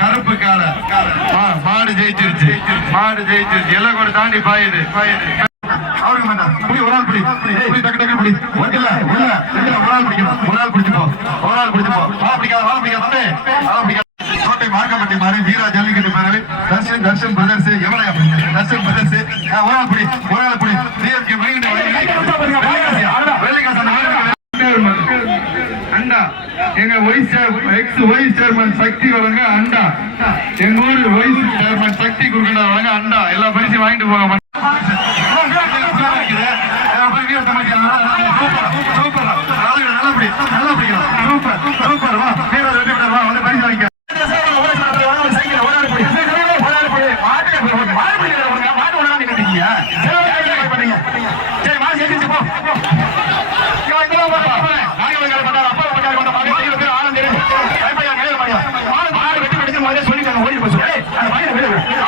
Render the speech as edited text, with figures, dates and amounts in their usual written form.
கருப்பு கால மாடு ஜெயிச்சிருச்சு எல்லாம் கூட தாண்டி பாயுது அவருக்கு வேண்டாம் ஒரு ஆள் பிடி டக்கு டக்கு பிடி ஒரு ஆள் பிடிக்கணும் ஒரு ஆள் பிடிச்சுப்போ வாழ பிடிக்காத கோட்டை மார்க்கப்பட்டி மாறி வீரா ஜல்லிக்கட்டு பேரவை தர்ஷன் பிரதர்ஸ் எவ்வளவு தர்ஷன் பிரதர்ஸ் ஒரு ஆள் பிடி டிஎம்கே அண்டா எங்க வைஸ் சேர்மன் சக்தி வழங்க அண்டா எங்க ஊர் வைஸ் சேர்மன் சக்தி குறுக்கண்டா வழங்க அண்டா எல்லா பரிசையும் வாங்கிட்டு போங்க.